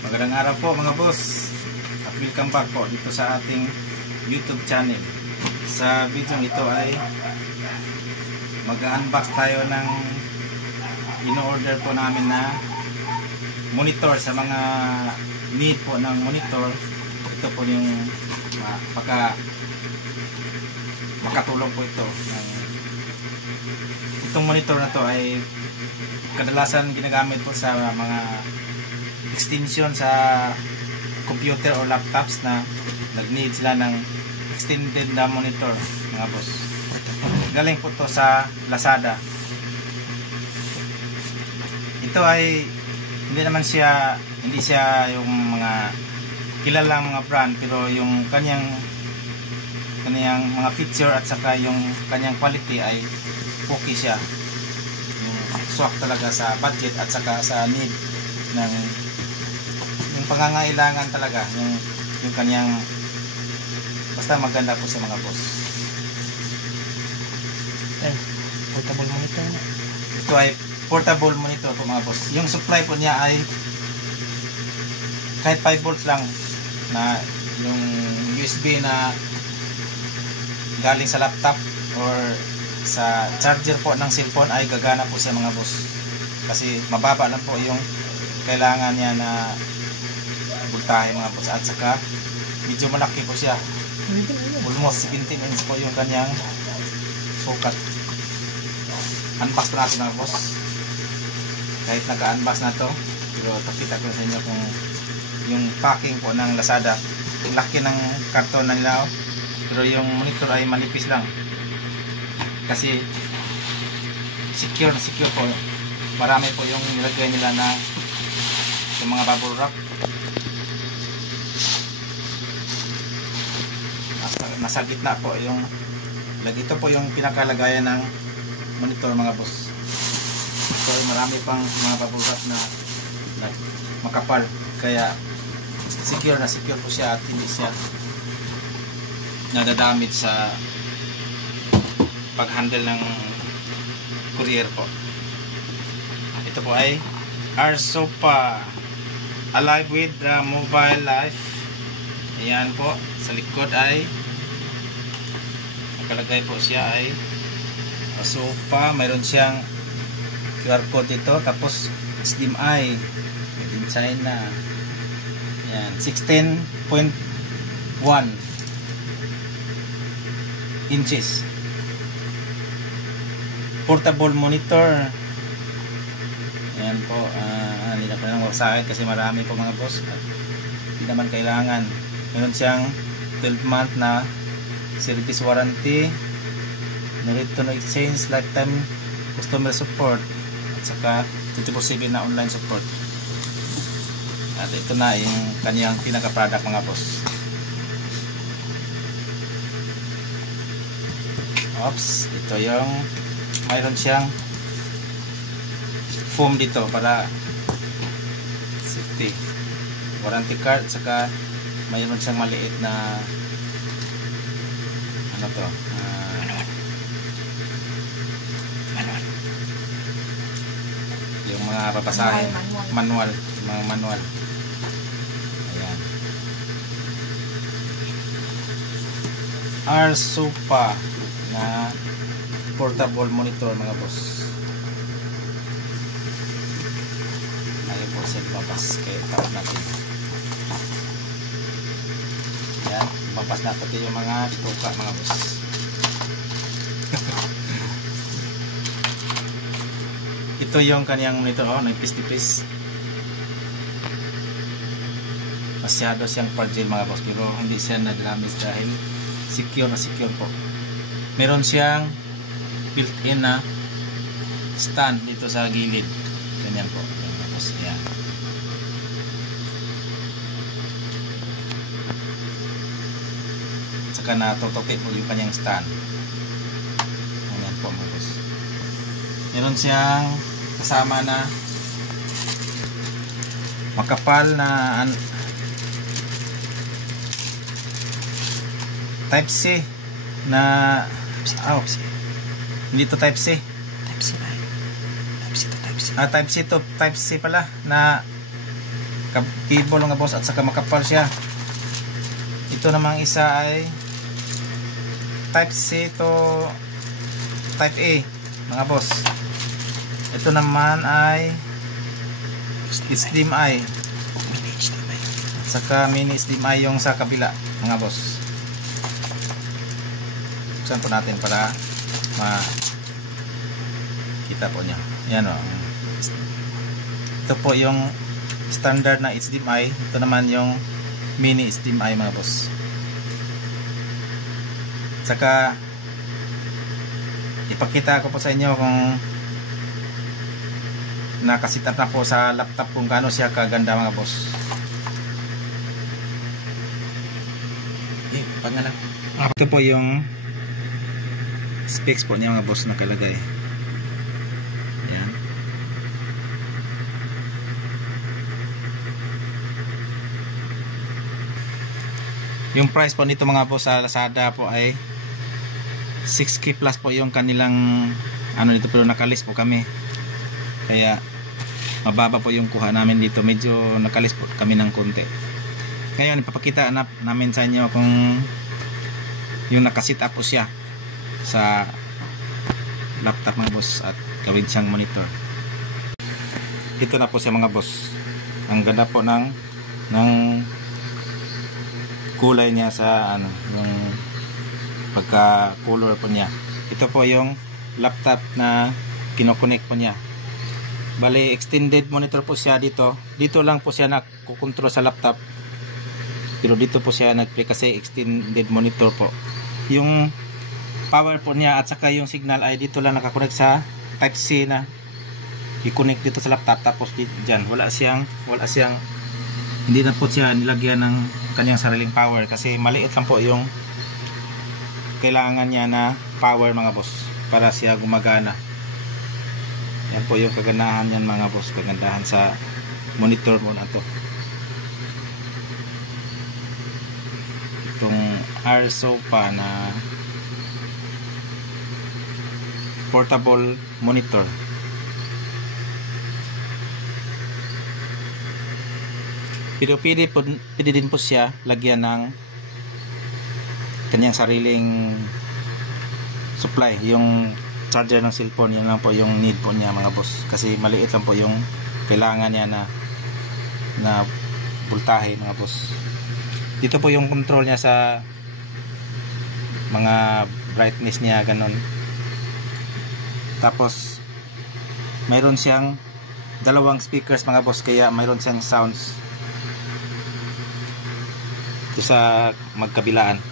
Magandang araw po mga boss, at welcome back po dito sa ating YouTube channel. Sa video ito ay mag-unbox tayo ng in-order po namin na monitor. Sa mga need po ng monitor, ito po yung makatulong po ito. Itong monitor na to ay kadalasan ginagamit po sa mga extension sa computer o laptops na nag-need sila ng extended na monitor mga boss. Galing po to sa Lazada. Ito ay hindi siya yung mga kilalang mga brand, pero yung kanyang mga feature at saka yung kanyang quality ay okay siya. Yung swak talaga sa budget at saka sa need ng yung pangangailangan talaga, yung kanyang basta maganda po sa mga boss. Portable monitor na. Ito ay portable monitor po mga boss. Yung supply po niya ay kahit 5 volts lang, na yung USB na galing sa laptop or sa charger po ng cellphone ay gagana po sa mga boss, kasi mababa lang po yung kailangan niya na voltahe mga boss, at saka medyo malaki po siya, almost 17 inch po yung kanyang sukat. Unbox po natin mga boss, kahit naka-unbox na to, pero tapita ko sa inyo kung yung packing po ng Lazada, laki ng karton na nila, pero yung monitor ay manipis lang kasi secure po. Marami po yung nilagay nila na yung mga bubble wrap. Nasa gitna po yung ito po yung pinakalagayan ng monitor mga boss. So marami pang mga bubble wrap na makapal, kaya secure po siya at hindi siya nadadamage sa pag-handle ng courier po. Ito po ay Arsopa Alive with the Mobile Life. Ayan po, sa likod ay nakalagay po siya ay Arsopa. Mayroon siyang QR code dito, tapos HDMI made in China. Ayan, 16.1 inches portable monitor. Ayan po, hindi na po nang wasahin kasi marami po mga boss at hindi naman kailangan. Meron siyang 12 month na service warranty, no return no exchange, lifetime customer support, at saka 24/7 na online support. At ito na yung kanyang pinaka product mga boss. Oops, ito yung mayroon siyang foam dito para safety, warranty card, saka mayroon siyang maliit na ano to, yung mga papasahin, manual. Ayan, Arsopa na portable monitor mga boss. Ayun po siya lumabas, kaya tawag natin. Ayan, lumabas na pati yung mga tuka mga boss. Ito yung kanyang monitor, nagpis-tipis. Masyado siyang fragile mga boss, pero hindi siya na-damage dahil secure po. Meron siyang built-in na stand dito sa gilid. Ganyan po. Tapos yan. Saka natutupit mo yung kanyang stand. Ganyan po mga boss. Meron siyang kasama na makapal na Type-C na hindi to Type-C. Type-C ba? Type-C to Type-C. Type-C to Type-C pala na cable mga boss, at saka makapal siya. Ito namang isa ay type C to type A mga boss. Ito naman ay HDMI at saka mini HDMI yung sa kabila mga boss. Buksan po natin para makita po niya. Yan o. Ito po yung standard na HDMI. Ito naman yung mini HDMI mga boss. Saka ipakita ko po sa inyo kung nakasitat na po sa laptop kung gaano siya kaganda mga boss. Pangalan. Ito po yung specs po niya mga boss nakalagay. Yan. Yung price po nito mga boss sa Lazada po ay 6K plus po yung kanilang ano dito, pero nakalis po kami. Kaya mababa po yung kuha namin dito. Medyo nakalis po kami ng konti. Ngayon ipapakita namin sa inyo kung yung nakasit up po siya sa laptop mga boss at gawin siyang monitor. Ito na po siya mga boss. Ang ganda po ng kulay niya sa ano, yung pagka color po niya. Ito po yung laptop na kinokonek po niya. Bali extended monitor po siya dito. Dito lang po siya nakukontrol sa laptop. Pero dito po siya nagplay kasi extended monitor po. Yung power po niya at saka yung signal ay dito lang nakakonect sa type C na i-connect dito sa laptop. Tapos dyan wala siyang hindi na po siya nilagyan ng kanyang sariling power kasi maliit lang po yung kailangan niya na power mga boss para siya gumagana. Yan po yung kagandahan yan mga boss, kagandahan sa monitor mo na to. Itong AirSofa na portable monitor. Pero pwede din po siya lagyan ng kanyang sariling supply, yung charger ng cellphone. Yan lang po yung need po niya mga boss kasi maliit lang po yung kailangan niya na voltahe mga boss. Dito po yung control niya sa mga brightness niya ganun. Tapos mayroon siyang dalawang speakers mga boss kaya mayroon siyang sounds ito sa magkabilaan.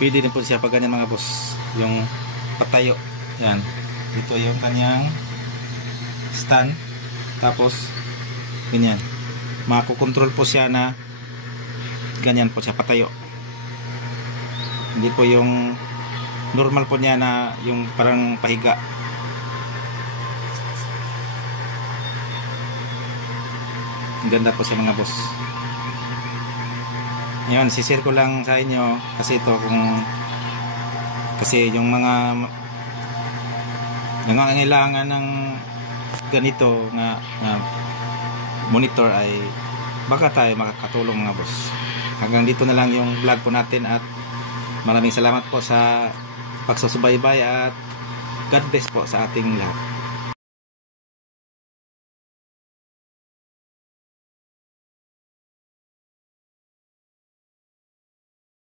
Pwede din po siya pag ganyan mga boss, yung patayo. Yan, ito yung kanyang stand, tapos ganyan makukontrol po siya na ganyan po siya patayo. Hindi po yung normal po niya na yung parang pahiga. Ang ganda po siya mga boss. Ngayon, sisir ko lang sa inyo kasi ito kasi yung mga nangangailangan ng ganito na monitor ay baka tayo makakatulong mga boss. Hanggang dito na lang yung vlog po natin at maraming salamat po sa pagsusubaybay at God bless po sa ating lahat.